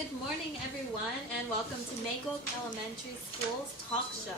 Good morning, everyone, and welcome to Magog Elementary School's talk show.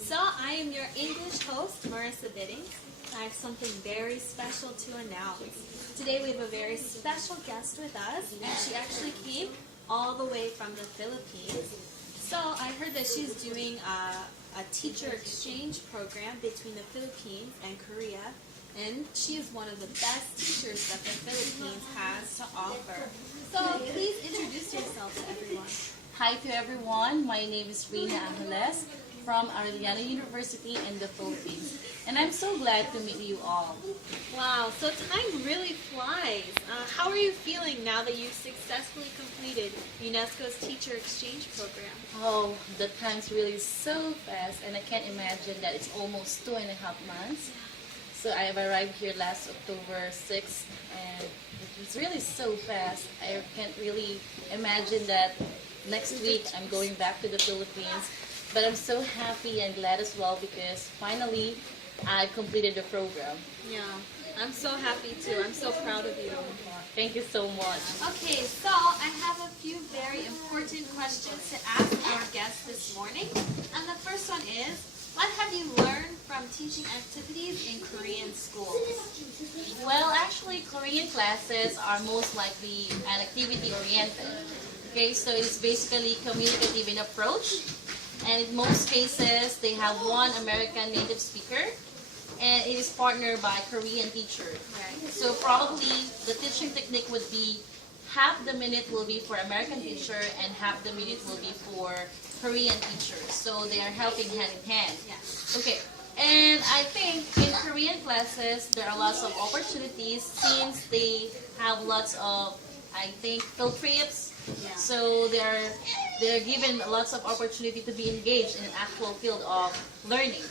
So, I am your English host, Marissa Biddings. I have something very special to announce. Today, we have a very special guest with us, and she actually came all the way from the Philippines. So, I heard that she's doing a teacher exchange program between the Philippines and Korea. And she is one of the best teachers that the Philippines has to offer. So please introduce yourself to everyone. Hi to everyone. My name is Rina Angeles from Arellano University in the Philippines. And I'm so glad to meet you all. Wow, so time really flies. How are you feeling now that you've successfully completed UNESCO's Teacher Exchange Program? Oh, the time's really so fast, and I can't imagine that it's almost 2.5 months. So I have arrived here last October 6th, and it's really so fast. I can't really imagine that next week I'm going back to the Philippines. But I'm so happy and glad as well because finally I completed the program. Yeah, I'm so happy too. I'm so proud of you. Thank you so much. Okay, so I have a few very important questions to ask our guests this morning. And the first one is, what have you learned from teaching activities in Korean schools? Well, actually, Korean classes are most likely an activity-oriented. Okay, so it's basically communicative in approach. And in most cases, they have one American native speaker. And it is partnered by Korean teacher. Right. So probably the teaching technique would be half the minute will be for American teacher and half the minute will be for Korean teachers. So they are helping hand in hand. Yeah. Okay. And I think in Korean classes, there are lots of opportunities since they have lots of, I think, field trips. Yeah. So they're given lots of opportunity to be engaged in an actual field of learning.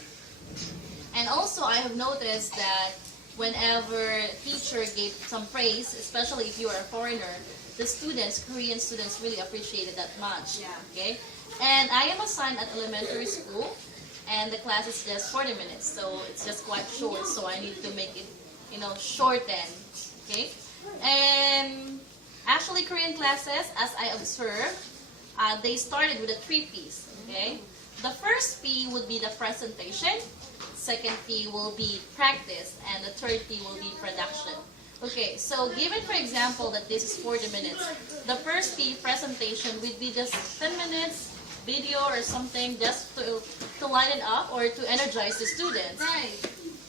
And also, I have noticed that whenever teacher gave some praise, especially if you are a foreigner, the students, Korean students, really appreciate it that much. Yeah. Okay. And I am assigned at elementary school, and the class is just 40 minutes, so it's just quite short. So I need to make it, shorten. Okay. And actually, Korean classes, as I observed, they started with a 3 P's. Okay. The first P would be the presentation. Second P will be practice, and the third P will be production. Okay, so given for example that this is 40 minutes, the first P, presentation, would be just 10 minutes video or something just to lighten up or to energize the students. Right.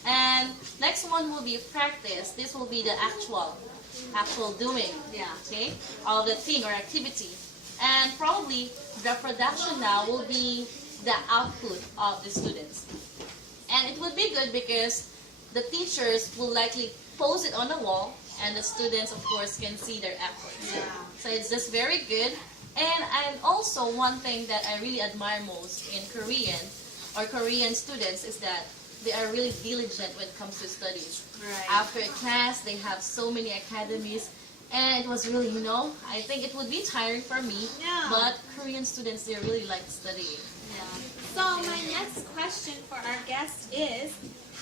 And next one will be practice. This will be the actual doing, Yeah. okay, of the thing or activity. And probably the production now will be the output of the students. And it would be good because the teachers will likely post it on the wall and the students, of course, can see their efforts. Yeah. So it's just very good. And also one thing that I really admire most in Korean students is that they are really diligent when it comes to studies. Right. After a class, they have so many academies. And it was really, I think it would be tiring for me. Yeah. But Korean students, they really like studying. Yeah. So my next question for our guest is,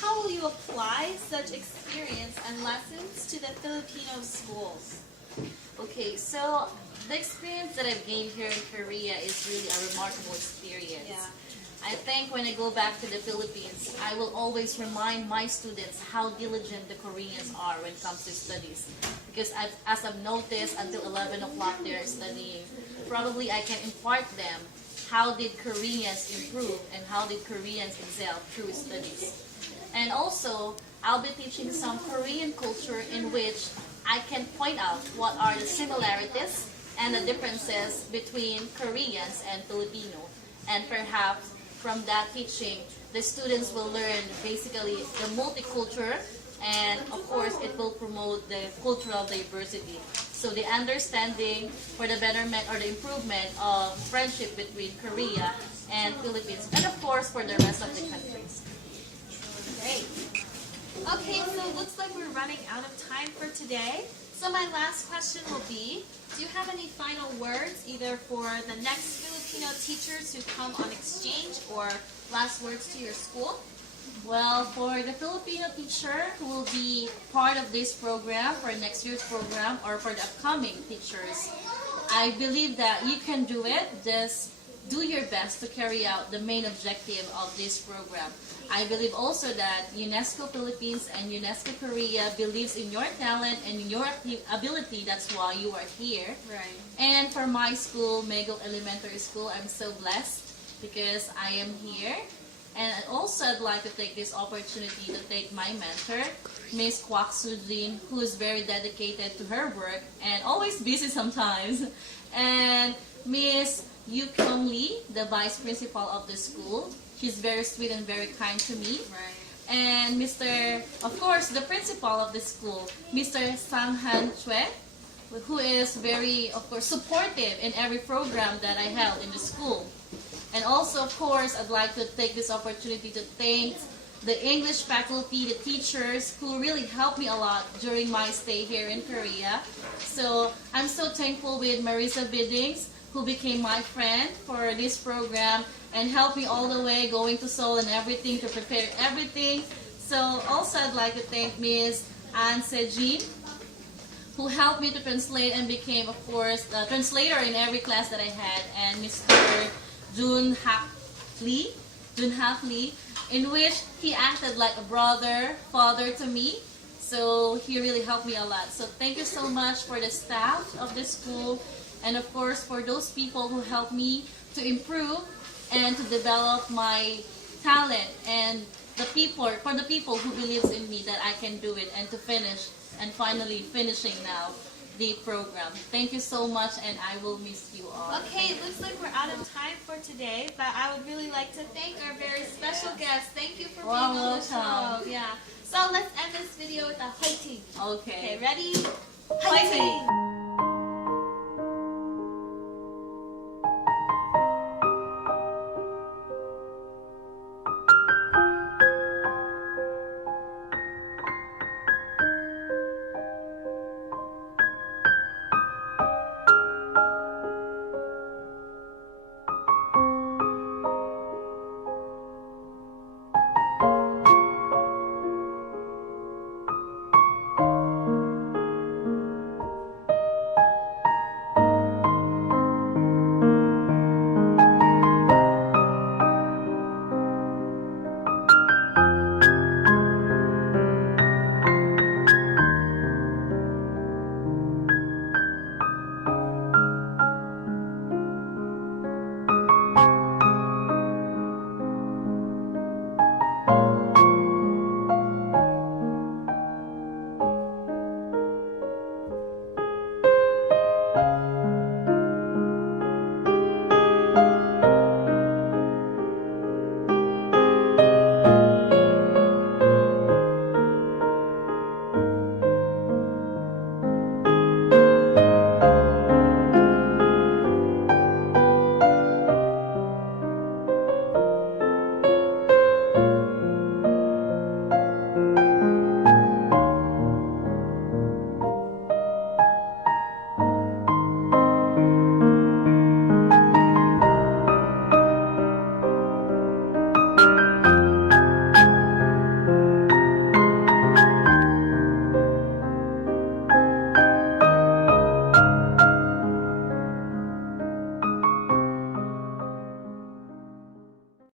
how will you apply such experience and lessons to the Filipino schools? Okay, so the experience that I've gained here in Korea is really a remarkable experience. Yeah. I think when I go back to the Philippines, I will always remind my students how diligent the Koreans are when it comes to studies. Because as I've noticed, until 11 o'clock they're studying. Probably I can impart them how did Koreans improve and how did Koreans excel through studies. And also, I'll be teaching some Korean culture in which I can point out what are the similarities and the differences between Koreans and Filipino. And perhaps from that teaching, the students will learn basically the multicultural, and of course it will promote the cultural diversity. So the understanding for the betterment or the improvement of friendship between Korea and Philippines, and of course for the rest of the countries. Great. Okay, so it looks like we're running out of time for today. So my last question will be, do you have any final words either for the next Filipino teachers who come on exchange or last words to your school? Well, for the Filipino teacher who will be part of this program, for next year's program, or for the upcoming teachers, I believe that you can do it. Just do your best to carry out the main objective of this program. I believe also that UNESCO Philippines and UNESCO Korea believes in your talent and in your ability. That's why you are here. Right. And for my school, Megok Elementary School, I'm so blessed because I am here. And also I'd like to take this opportunity to thank my mentor, Miss Kwak Sujin, who is very dedicated to her work and always busy sometimes. And Miss Yu Kyung Lee, the vice principal of the school. She's very sweet and very kind to me. Right. And Mr. Of course, the principal of the school, Mr. Sang Han Chue, who is very, of course, supportive in every program that I held in the school. And also, of course, I'd like to take this opportunity to thank the English faculty, the teachers who really helped me a lot during my stay here in Korea. So I'm so thankful with Marisa Biddings, who became my friend for this program and helped me all the way going to Seoul and everything to prepare everything. So also I'd like to thank Miss Ann Sejin, who helped me to translate and became, of course, the translator in every class that I had, and Mr. Jun Hak Lee, in which he acted like a brother, father to me. So he really helped me a lot. So thank you so much for the staff of the school, and of course for those people who helped me to improve and to develop my talent, and the people who believes in me that I can do it and to finish, and finally finishing now the program. Thank you so much, and I will miss you all. Okay, it looks like we're out of time for today, but I would really like to thank our very special guest. Thank you for being on the welcome. show. Yeah. So let's end this video with a fighting. Okay. Okay, ready? Fighting!